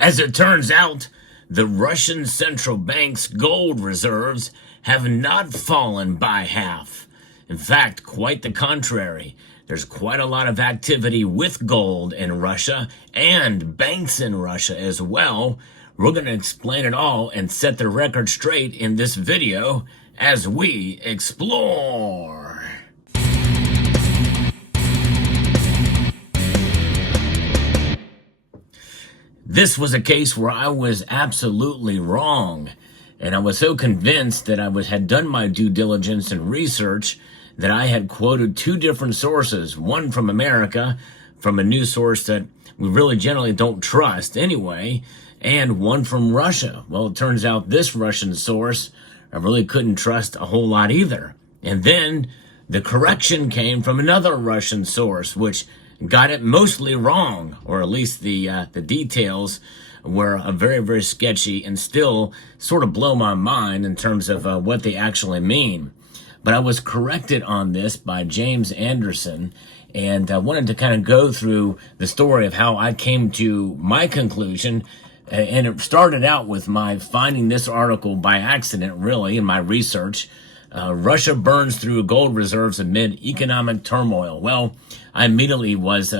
As it turns out, the Russian central bank's gold reserves have not fallen by half. In fact, quite the contrary. There's quite a lot of activity with gold in Russia and banks in Russia as well. We're going to explain it all and set the record straight in this video as we explore. This was a case where I was absolutely wrong, and I was so convinced that I had done my due diligence and research that I had quoted two different sources, one from America, from a news source that we really generally don't trust anyway, and one from Russia. Well, it turns out this Russian source I really couldn't trust a whole lot either. And then the correction came from another Russian source, which got it mostly wrong, or at least the details were very, very sketchy and still sort of blow my mind in terms of what they actually mean. But I was corrected on this by James Anderson, and I wanted to kind of go through the story of how I came to my conclusion. And it started out with my finding this article by accident, really, in my research. Russia burns through gold reserves amid economic turmoil. Well, I immediately was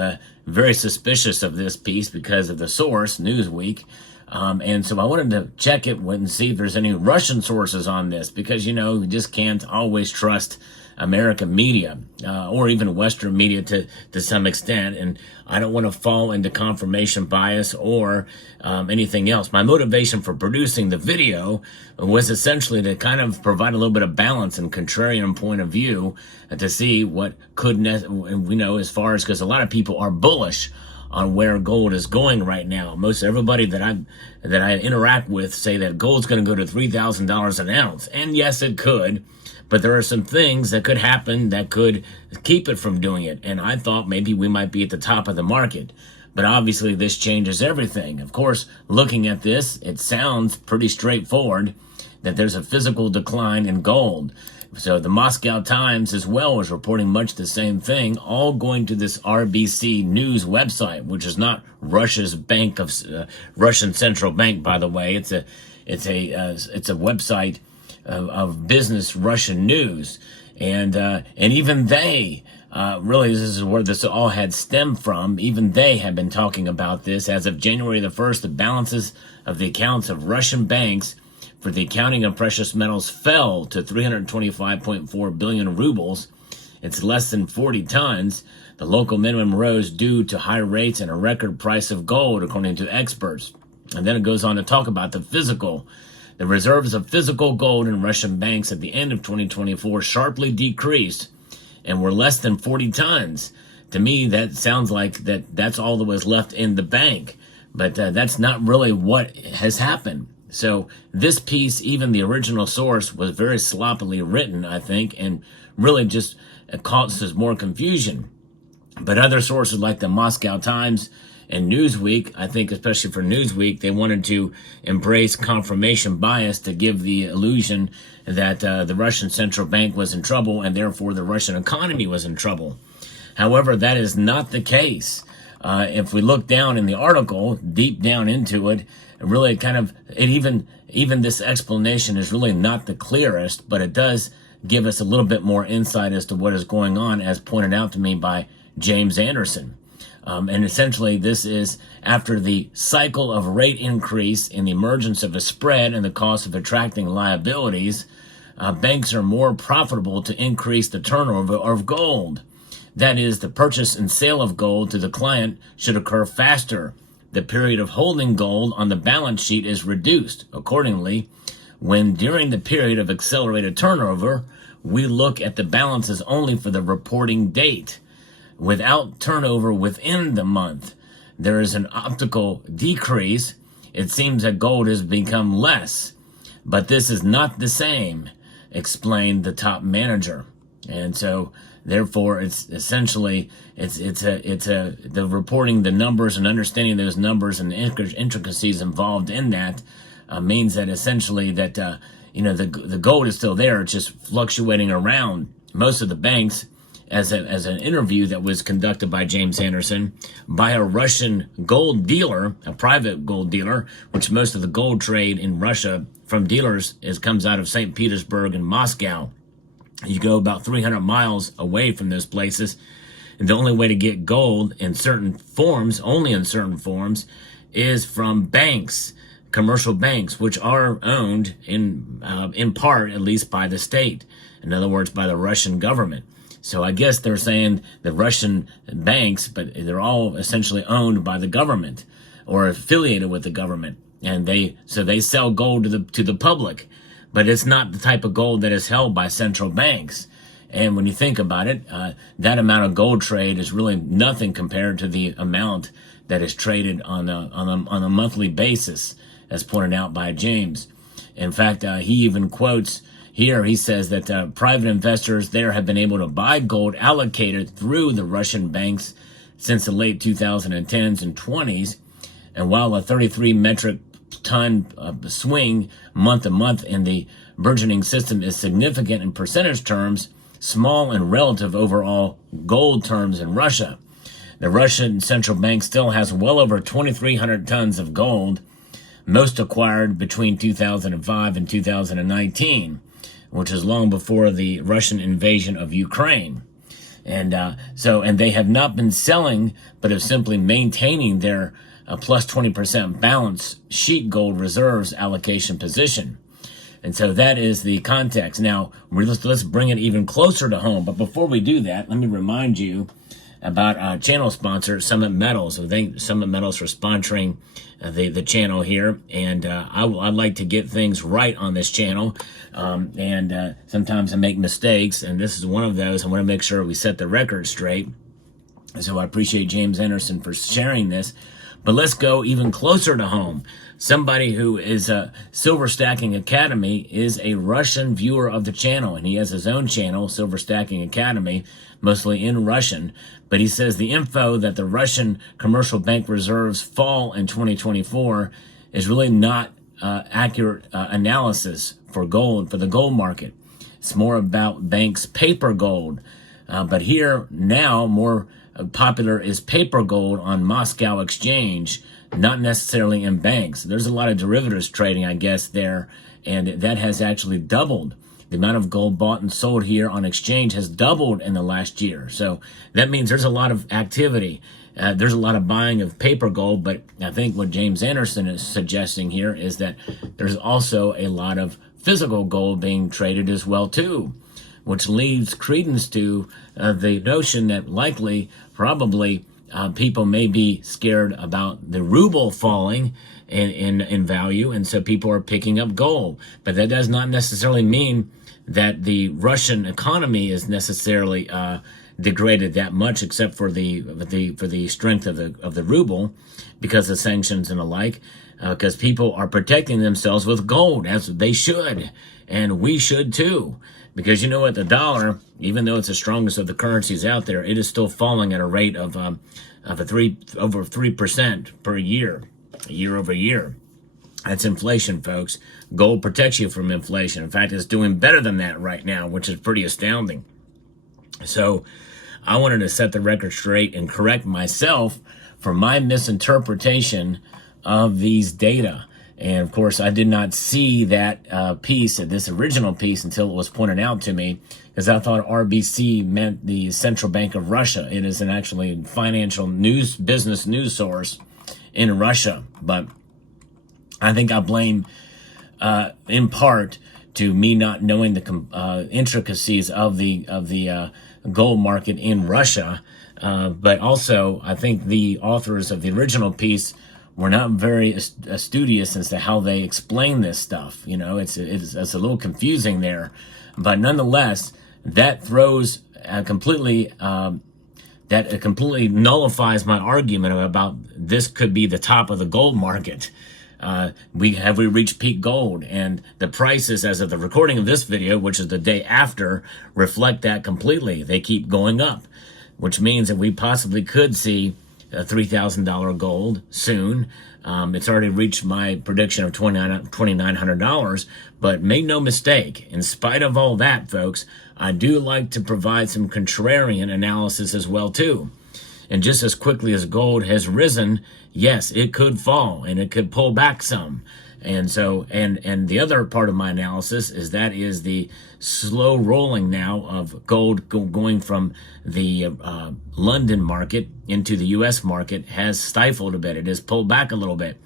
very suspicious of this piece because of the source, Newsweek. And so I wanted to check it and see if there's any Russian sources on this, because, you know, you just can't always trust American media or even Western media to some extent. And I don't want to fall into confirmation bias or anything else. My motivation for producing the video was essentially to kind of provide a little bit of balance and contrarian point of view to see what could, as far as, because a lot of people are bullish on where gold is going right now. Most everybody that I interact with say that gold's going to go to $3,000 an ounce. And yes, it could. But there are some things that could happen that could keep it from doing it. And I thought maybe we might be at the top of the market. But obviously this changes everything. Of course, looking at this, it sounds pretty straightforward that there's a physical decline in gold. So the Moscow Times as well was reporting much the same thing, all going to this RBC News website, which is not Russia's bank of Russian central bank, by the way. It's a website of business Russian news, and even they really, this is where this all had stemmed from. Even they have been talking about this. As of January the 1st, the balances of the accounts of Russian banks for the accounting of precious metals fell to 325.4 billion rubles. It's less than 40 tons. The local minimum rose due to high rates and a record price of gold, according to experts. And then it goes on to talk about the reserves of physical gold in Russian banks at the end of 2024 sharply decreased and were less than 40 tons. To me, that sounds like that's all that was left in the bank. But that's not really what has happened. So this piece, even the original source, was very sloppily written, I think, and really just causes more confusion. But other sources like the Moscow Times and Newsweek, I think especially for Newsweek, they wanted to embrace confirmation bias to give the illusion that the Russian central bank was in trouble and therefore the Russian economy was in trouble. However, that is not the case. If we look down in the article, deep down into it, really even this explanation is really not the clearest, but it does give us a little bit more insight as to what is going on, as pointed out to me by James Anderson. And essentially, this is after the cycle of rate increase in the emergence of a spread and the cost of attracting liabilities, banks are more profitable to increase the turnover of gold. That is, the purchase and sale of gold to the client should occur faster. The period of holding gold on the balance sheet is reduced. Accordingly, when during the period of accelerated turnover, we look at the balances only for the reporting date. Without turnover within the month, there is an optical decrease. It seems that gold has become less, but this is not the same, explained the top manager. And so, therefore, it's essentially the reporting the numbers and understanding those numbers and the intricacies involved in that means that essentially that the gold is still there. It's just fluctuating around. Most of the banks as an interview that was conducted by James Anderson by a Russian gold dealer, a private gold dealer, which most of the gold trade in Russia from dealers comes out of St. Petersburg and Moscow. You go about 300 miles away from those places, and the only way to get gold in certain forms, only in certain forms, is from banks, commercial banks, which are owned in part, at least, by the state. In other words, by the Russian government. So I guess they're saying the Russian banks, but they're all essentially owned by the government or affiliated with the government. And they sell gold to the public, but it's not the type of gold that is held by central banks. And when you think about it, that amount of gold trade is really nothing compared to the amount that is traded on a monthly basis, as pointed out by James. In fact, he even quotes here, he says that private investors there have been able to buy gold allocated through the Russian banks since the late 2010s and 20s. And while a 33 metric ton swing month to month in the burgeoning system is significant in percentage terms, small in relative overall gold terms in Russia, the Russian central bank still has well over 2,300 tons of gold, most acquired between 2005 and 2019. Which is long before the Russian invasion of Ukraine. And they have not been selling, but have simply maintaining their plus 20% balance sheet gold reserves allocation position. And so that is the context. Now, let's bring it even closer to home. But before we do that, let me remind you about our channel sponsor, Summit Metals. So thank Summit Metals for sponsoring the channel here. And I'd like to get things right on this channel. And sometimes I make mistakes, and this is one of those. I want to make sure we set the record straight. So I appreciate James Anderson for sharing this. But let's go even closer to home. Somebody who is a Silver Stacking Academy is a Russian viewer of the channel, and he has his own channel, Silver Stacking Academy, mostly in Russian. But he says the info that the Russian commercial bank reserves fall in 2024 is really not accurate analysis for gold, for the gold market. It's more about banks' paper gold. But here now, more popular is paper gold on Moscow exchange, not necessarily in banks. There's a lot of derivatives trading, I guess, there, and that has actually doubled. The amount of gold bought and sold here on exchange has doubled in the last year. So that means there's a lot of activity. There's a lot of buying of paper gold, but I think what James Anderson is suggesting here is that there's also a lot of physical gold being traded as well, too, which leads credence to the notion that likely, probably, people may be scared about the ruble falling in value, and so people are picking up gold. But that does not necessarily mean that the Russian economy is necessarily degraded that much, except for the strength of the ruble, because of sanctions and the like. Because people are protecting themselves with gold, as they should, and we should too. Because you know what, the dollar, even though it's the strongest of the currencies out there, it is still falling at a rate of over 3% per year over year. That's inflation, folks. Gold protects you from inflation. In fact, it's doing better than that right now, which is pretty astounding. So I wanted to set the record straight and correct myself for my misinterpretation of these data. And of course, I did not see that piece, this original piece, until it was pointed out to me, because I thought RBC meant the Central Bank of Russia. It is an actually financial business news source in Russia. But I think I blame, in part, to me not knowing the intricacies of the gold market in Russia. But also, I think the authors of the original piece were not very studious as to how they explain this stuff. You know, it's a little confusing there, but nonetheless, that throws completely nullifies my argument about this could be the top of the gold market. We reached peak gold, and the prices as of the recording of this video, which is the day after, reflect that completely. They keep going up, which means that we possibly could see $3,000 gold soon. It's already reached my prediction of $2,900. But make no mistake, in spite of all that, folks, I do like to provide some contrarian analysis as well, too. And just as quickly as gold has risen, yes, it could fall and it could pull back some. And so, and the other part of my analysis is that is the slow rolling now of gold going from the London market into the U.S. market has stifled a bit. It has pulled back a little bit.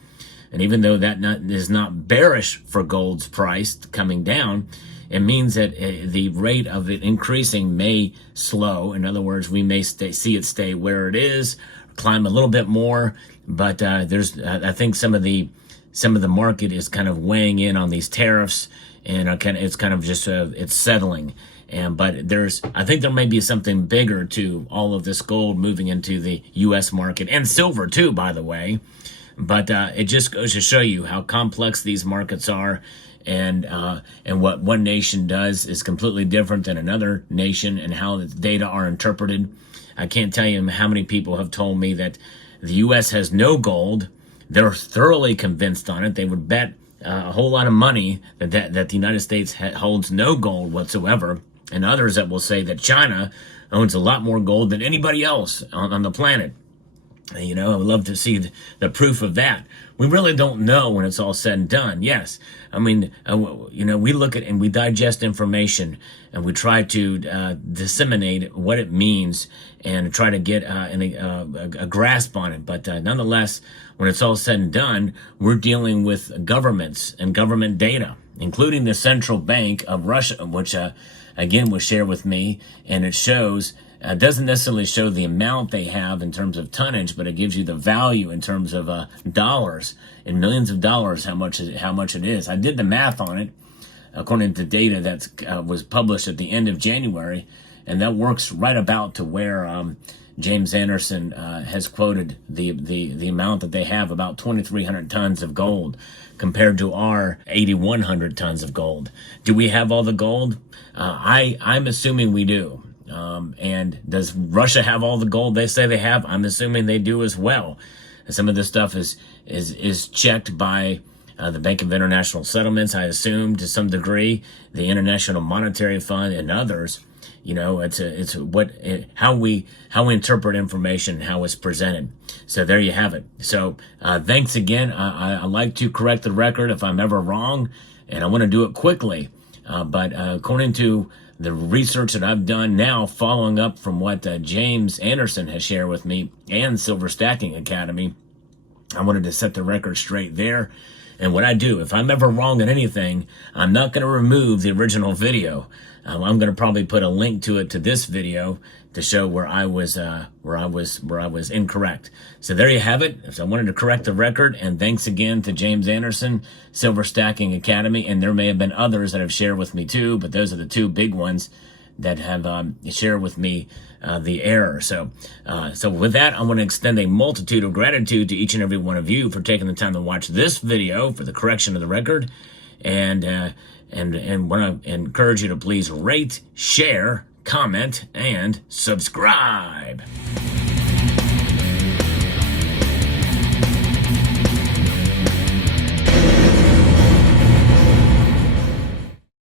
And even though that is not bearish for gold's price coming down, it means that the rate of it increasing may slow. In other words, we may see it stay where it is, climb a little bit more. But there's, I think some of the market is kind of weighing in on these tariffs, and it's kind of just it's settling. But I think there may be something bigger to all of this gold moving into the U.S. market, and silver too, by the way. But it just goes to show you how complex these markets are, and what one nation does is completely different than another nation, and how the data are interpreted. I can't tell you how many people have told me that the U.S. has no gold. They're thoroughly convinced on it. They would bet a whole lot of money that the United States holds no gold whatsoever, and others that will say that China owns a lot more gold than anybody else on the planet. You know, I would love to see the proof of that. We really don't know when it's all said and done. Yes, I mean, you know, we look at and we digest information, and we try to disseminate what it means and try to get a grasp on it. But nonetheless, when it's all said and done, we're dealing with governments and government data, including the central bank of Russia, which again was shared with me, and it shows. Doesn't necessarily show the amount they have in terms of tonnage, but it gives you the value in terms of dollars, in millions of dollars, how much it is. I did the math on it according to data that was published at the end of January, and that works right about to where James Anderson has quoted the amount that they have, about 2,300 tons of gold compared to our 8,100 tons of gold. Do we have all the gold? I'm assuming we do. And does Russia have all the gold they say they have? I'm assuming they do as well. Some of this stuff is checked by the Bank of International Settlements, I assume, to some degree, the International Monetary Fund, and others. You know, how we interpret information, how it's presented. So there you have it. So thanks again. I like to correct the record if I'm ever wrong, and I want to do it quickly. But according to the research that I've done now, following up from what James Anderson has shared with me and Silver Stacking Academy, I wanted to set the record straight there. And what I do, if I'm ever wrong on anything, I'm not going to remove the original video. I'm going to probably put a link to it to this video to show where I was incorrect. So there you have it. So I wanted to correct the record, and thanks again to James Anderson, Silver Stacking Academy, and there may have been others that have shared with me too, but those are the two big ones that have shared with me the error. So with that, I want to extend a multitude of gratitude to each and every one of you for taking the time to watch this video for the correction of the record, and want to encourage you to please rate, share, comment, and subscribe.